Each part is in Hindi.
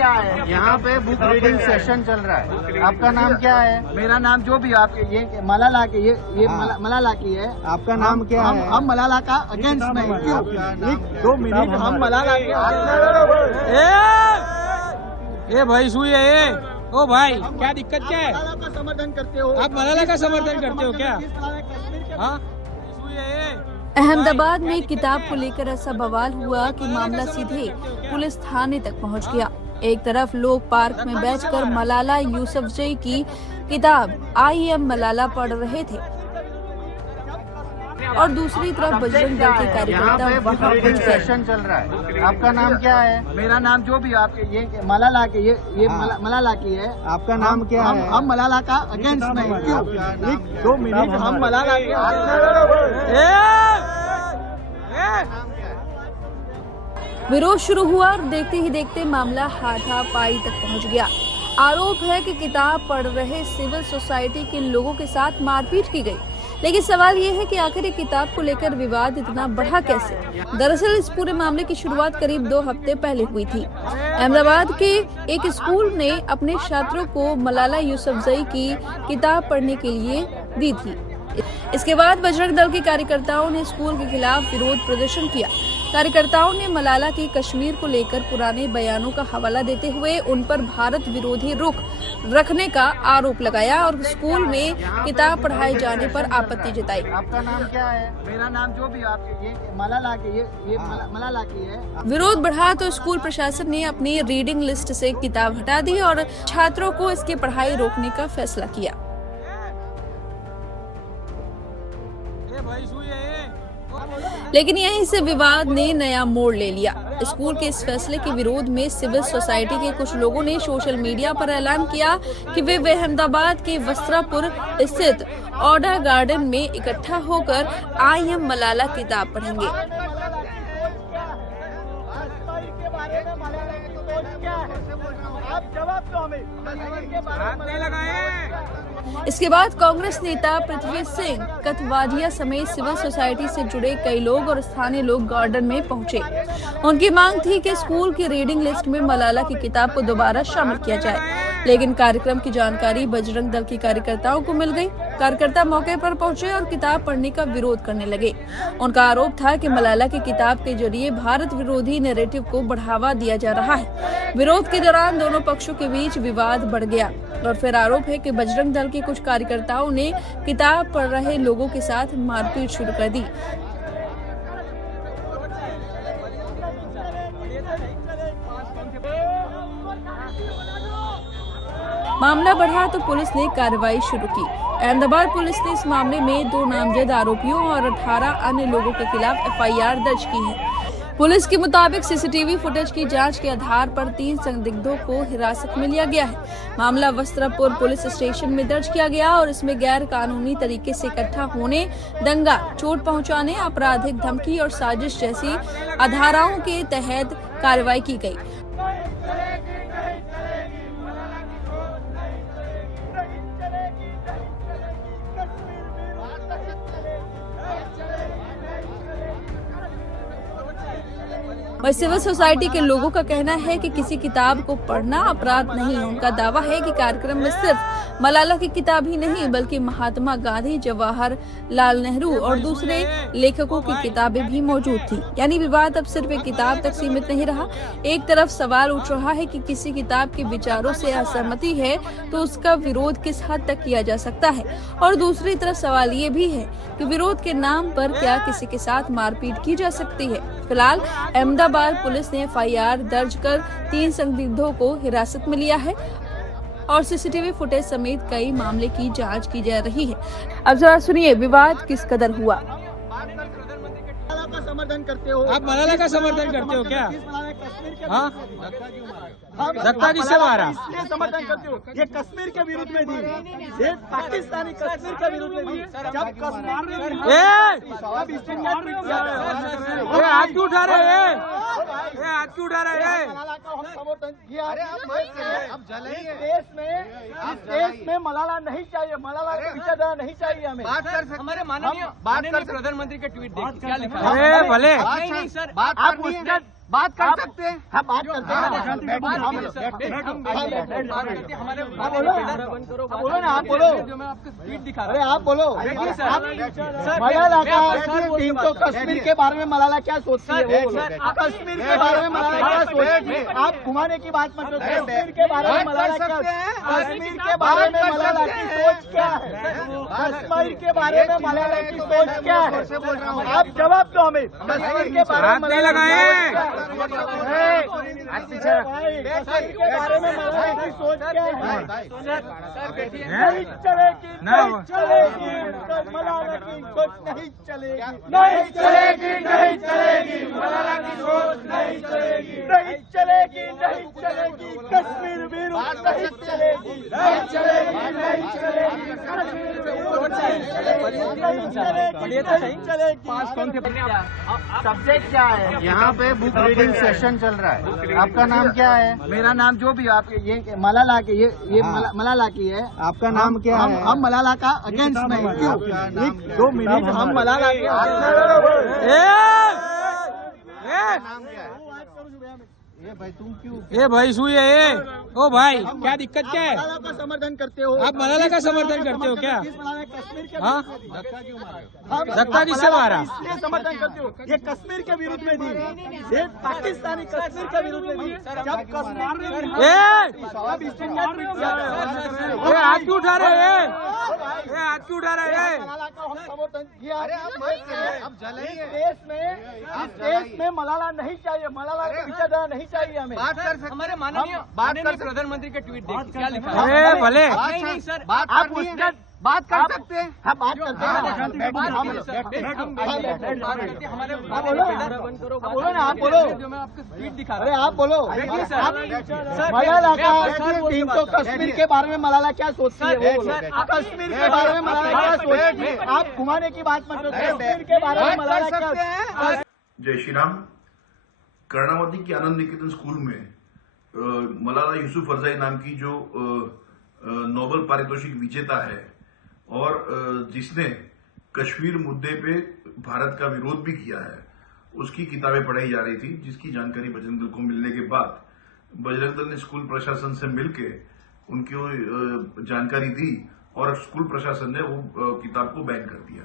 क्या है? यहाँ पे बुक रीडिंग सेशन चल रहा है। आपका नाम क्या है? मेरा नाम जो भी आपके ये मलाला के ये मलाला की है। आपका नाम क्या है? हम मलाला का अगेंस्ट में क्यों? 2 मिनट हम मलाला के ए भाई सुई है ये। ओ भाई क्या दिक्कत क्या है? मलाला का समर्थन करते हो? आप मलाला का समर्थन करते हो क्या? हाँ सुई है ये। अहमदाबाद में किताब को लेकर ऐसा बवाल हुआ कि मामला सीधे पुलिस थाने तक पहुंच गया। एक तरफ लोग पार्क में बैठकर मलाला यूसुफजई की किताब आई एम मलाला पढ़ रहे थे और दूसरी तरफ बजरंग दल के कार्यकर्ता वहां रीडिंग पहुंच गए। सेशन चल रहा है। आपका नाम क्या है? मेरा नाम जो भी आपके ये मलाला के ये मलाला की है। आपका नाम क्या है? हम मलाला का अगेंस्ट में क्यों? 2 मिनट हम मलाला के विरोध शुरू हुआ और देखते ही देखते मामला हाथापाई तक पहुंच गया। आरोप है कि किताब पढ़ रहे सिविल सोसाइटी के लोगों के साथ मारपीट की गई। लेकिन सवाल ये है कि आखिर ये किताब को लेकर विवाद इतना बढ़ा कैसे? दरअसल इस पूरे मामले की शुरुआत करीब 2 हफ्ते पहले हुई थी। अहमदाबाद के एक स्कूल ने अपने छात्रों को मलाला यूसुफजई की किताब पढ़ने के लिए दी थी। इसके बाद बजरंग दल के कार्यकर्ताओं ने स्कूल के खिलाफ विरोध प्रदर्शन किया। कार्यकर्ताओं ने मलाला की कश्मीर को लेकर पुराने बयानों का हवाला देते हुए उन पर भारत विरोधी रुख रखने का आरोप लगाया और स्कूल में किताब पढ़ाए जाने पर आपत्ति जताई। आपका नाम क्या है? मेरा नाम जो भी आपके ये मलाला के ये मलाला की है। विरोध बढ़ा तो स्कूल प्रशासन ने अपनी रीडिंग लिस्ट से किताब हटा दी और छात्रों को इसकी पढ़ाई रोकने का फैसला किया। लेकिन यहीं से विवाद ने नया मोड़ ले लिया। स्कूल के इस फैसले के विरोध में सिविल सोसाइटी के कुछ लोगों ने सोशल मीडिया पर ऐलान किया कि वे अहमदाबाद के वस्त्रापुर स्थित ऑर्डर गार्डन में इकट्ठा होकर आई एम मलाला किताब पढ़ेंगे। इसके बाद कांग्रेस नेता पृथ्वी सिंह कथवादिया समेत सिविल सोसाइटी से जुड़े कई लोग और स्थानीय लोग गार्डन में पहुंचे। उनकी मांग थी कि स्कूल की रीडिंग लिस्ट में मलाला की किताब को दोबारा शामिल किया जाए। लेकिन कार्यक्रम की जानकारी बजरंग दल के कार्यकर्ताओं को मिल गई। कार्यकर्ता मौके पर पहुंचे और किताब पढ़ने का विरोध करने लगे। उनका आरोप था कि मलाला की किताब के जरिए भारत विरोधी नैरेटिव को बढ़ावा दिया जा रहा है। विरोध के दौरान दोनों पक्षों के बीच विवाद बढ़ गया और फिर आरोप है कि बजरंग दल के कुछ कार्यकर्ताओं ने किताब पढ़ रहे लोगों के साथ मारपीट शुरू कर दी। मामला बढ़ा तो पुलिस ने कार्रवाई शुरू की। अहमदाबाद पुलिस ने इस मामले में 2 नामजद आरोपियों और 18 अन्य लोगों के खिलाफ FIR दर्ज की है। पुलिस के मुताबिक सीसीटीवी फुटेज की जांच के आधार पर 3 संदिग्धों को हिरासत में लिया गया है। मामला वस्त्रापुर पुलिस स्टेशन में दर्ज किया गया और इसमें गैर कानूनी तरीके से इकट्ठा होने, दंगा, चोट पहुंचाने, आपराधिक धमकी और साजिश जैसी धाराओं के तहत कार्रवाई की गई। वही सिविल सोसाइटी के लोगों का कहना है कि किसी किताब को पढ़ना अपराध नहीं है। उनका दावा है कि कार्यक्रम में सिर्फ मलाला की किताब ही नहीं बल्कि महात्मा गांधी, जवाहरलाल नेहरू और दूसरे लेखकों की किताबें भी मौजूद थी। यानी विवाद अब सिर्फ एक किताब तक सीमित नहीं रहा। एक तरफ सवाल उठ रहा है कि किसी किताब के विचारों से असहमति है तो उसका विरोध किस हद तक किया जा सकता है, और दूसरी तरफ सवाल ये भी है कि विरोध के नाम पर क्या किसी के साथ मारपीट की जा सकती है। फिलहाल अहमदाबाद पुलिस ने FIR दर्ज कर 3 संदिग्धों को हिरासत में लिया है और सीसीटीवी फुटेज समेत कई मामले की जांच की जा रही है। अब जरा सुनिए विवाद किस कदर हुआ। समर्थन करते हो? आप मलाला का समर्थन करते हो क्या? हाँ, धक्का किससे मारा? इसलिए समर्थन करते हो? ये कश्मीर के विरुद्ध में दी, ये पाकिस्तानी कश्मीर के विरुद्ध में दी। जब कश्मीर हाथ क्यों उठा रहे हैं? हाथ क्यों उठा रहे हैं? हम समर्थन किया। इस देश में मलाला नहीं चाहिए, मलाला की विचारधारा नहीं चाहिए हमें। हमारे माननीय प्रधानमंत्री के ट्वीट देखिए क्या लिखा है। अरे भले नहीं सर, आप बात कर सकते हैं। हाँ बात करते हैं। बोलो ना, आप बोलो। अरे आप बोलो। मलाला का टीम तो कश्मीर के बारे में मलाला क्या सोचती है वो बोलो। कश्मीर के बारे में मलाला क्या सोचती है? आप घुमाने की बात मत करो। कश्मीर के बारे में मलाला क्या, कश्मीर के बारे में मलाला की सोच क्या है? कश्मीर के बारे में मलाला की सोच क्या है? आप जवाब दो हमें। कश्मीर के बारे में नहीं लगाए। कश्मीर के बारे में मलाला की सोच क्या है? नहीं चलेगी, नहीं चलेगी, मलाला की सोच नहीं चलेगी, नहीं चलेगी, नहीं चलेगी, मलाला की सोच नहीं चलेगी, नहीं चलेगी, नहीं चलेगी, कश्मीर विरोध नहीं चलेगी, नहीं चलेगी, नहीं चलेगी, कश्मीर विरोध नहीं चलेगी, नहीं चलेगी। सब्जेक्ट क्या है? यहाँ पे बुक रीडिंग सेशन चल रहा है। आपका नाम क्या है? मेरा नाम जो भी आप ये मलाला की ये मलाला की है। आपका नाम क्या है? हम मलाला का अगेंस्ट नहीं। क्यों? 2 मिनट हम मलाला के नाम क्या है? ये भाई तुम क्यों? ए भाई सुई है ये। ओ भाई क्या दिक्कत क्या है? मलाला का समर्थन करते हो? आप मलाला का समर्थन करते हो क्या? कश्मीर के हाँ? धक्का क्यों मारा? धक्का किससे मारा? इसलिए समर्थन करते हो। ये कश्मीर के विरुद्ध में दी, ये पाकिस्तानी कश्मीर के विरुद्ध में दी। जब कश्मीर में ये हाथ क्यों उठा रहे हैं? ये हाथ क्यों उठा रहे हैं? मलाला का हम समर्थन किया। अब जलाइए। इस देश में मलाला नहीं चाहिए, मलाला की विचारधारा नहीं चाहिए हमें। बात कर सकते। हमारे माननीय प्रधानमंत्री का ट्वीट देखिए क्या लिखा है। अरे भले नहीं सर, आप उसका बात कर सकते हैं। हाँ बात करते हैं। बोलो ना, आप बोलो। मैं आपको ट्वीट दिखा अरे आप बोलो। मलाला का टीम तो कश्मीर के बारे में मलाला क्या सोचती है वो बोलो। कश्मीर के बारे में मलाला क्या सोचती है? आप घुमाने की बात मत करो। कश्मीर के बारे में मलाला क्या। जय श्री राम। कर्णावती की आनंद निकेतन स्कूल में मलाला यूसुफजई नाम की जो नोबेल पारितोषिक विजेता है और जिसने कश्मीर मुद्दे पे भारत का विरोध भी किया है, उसकी किताबें पढ़ाई जा रही थी, जिसकी जानकारी बजरंग दल को मिलने के बाद बजरंग दल ने स्कूल प्रशासन से मिलके उनको जानकारी दी और स्कूल प्रशासन ने वो किताब को बैन कर दिया।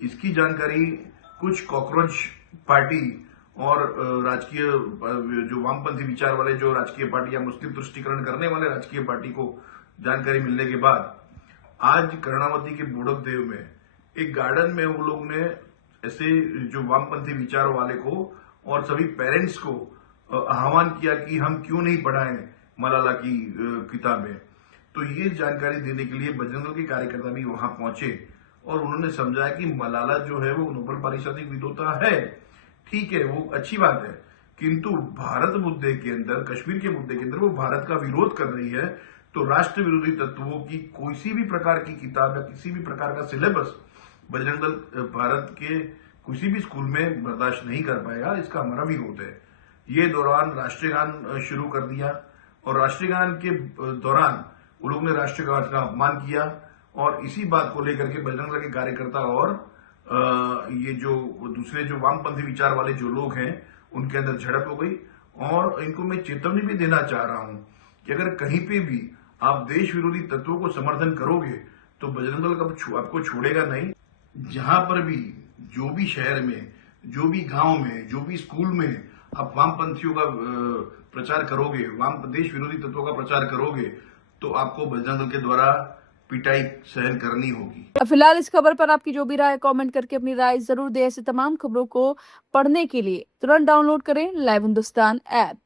इसकी जानकारी कुछ कॉकरोच पार्टी और राजकीय जो वामपंथी विचार वाले जो राजकीय पार्टी या मुस्लिम तुष्टीकरण करने वाले राजकीय पार्टी को जानकारी मिलने के बाद आज कर्णावती के बोडक देव में एक गार्डन में वो लोग ने ऐसे जो वामपंथी विचार वाले को और सभी पेरेंट्स को आह्वान किया कि हम क्यों नहीं पढ़ाएं मलाला की किताबें। तो ये जानकारी देने के लिए बजरंग दल के कार्यकर्ता भी वहां पहुंचे और उन्होंने समझाया कि मलाला जो है वो नोबेल पारितोषिक विजेता है, ठीक है, वो अच्छी बात है, किंतु भारत मुद्दे के अंदर, कश्मीर के मुद्दे के अंदर वो भारत का विरोध कर रही है। तो राष्ट्र विरोधी तत्वों की कोई भी प्रकार की किताब या किसी भी प्रकार का सिलेबस बजरंग दल भारत के किसी भी स्कूल में बर्दाश्त नहीं कर पाएगा। इसका हमारा विरोध है। ये दौरान राष्ट्रीय गान शुरू कर दिया और राष्ट्रीय गान के दौरान वो लोग ने राष्ट्रीय गान का अपमान किया और इसी बात को लेकर के बजरंग दल के कार्यकर्ता और ये जो दूसरे जो वामपंथी विचार वाले जो लोग हैं उनके अंदर झड़प हो गई। और इनको मैं चेतावनी भी देना चाह रहा हूं कि अगर कहीं पे भी आप देश विरोधी तत्वों को समर्थन करोगे तो बजरंग दल आपको छोड़ेगा नहीं। जहां पर भी, जो भी शहर में, जो भी गांव में, जो भी स्कूल में आप वामपंथियों का प्रचार करोगे, देश विरोधी तत्वों का प्रचार करोगे, तो आपको बजरंग दल के द्वारा पिटाई सहन करनी होगी। फिलहाल इस खबर पर आपकी जो भी राय कमेंट करके अपनी राय जरूर दें। ऐसे तमाम खबरों को पढ़ने के लिए तुरंत डाउनलोड करें लाइव हिंदुस्तान ऐप।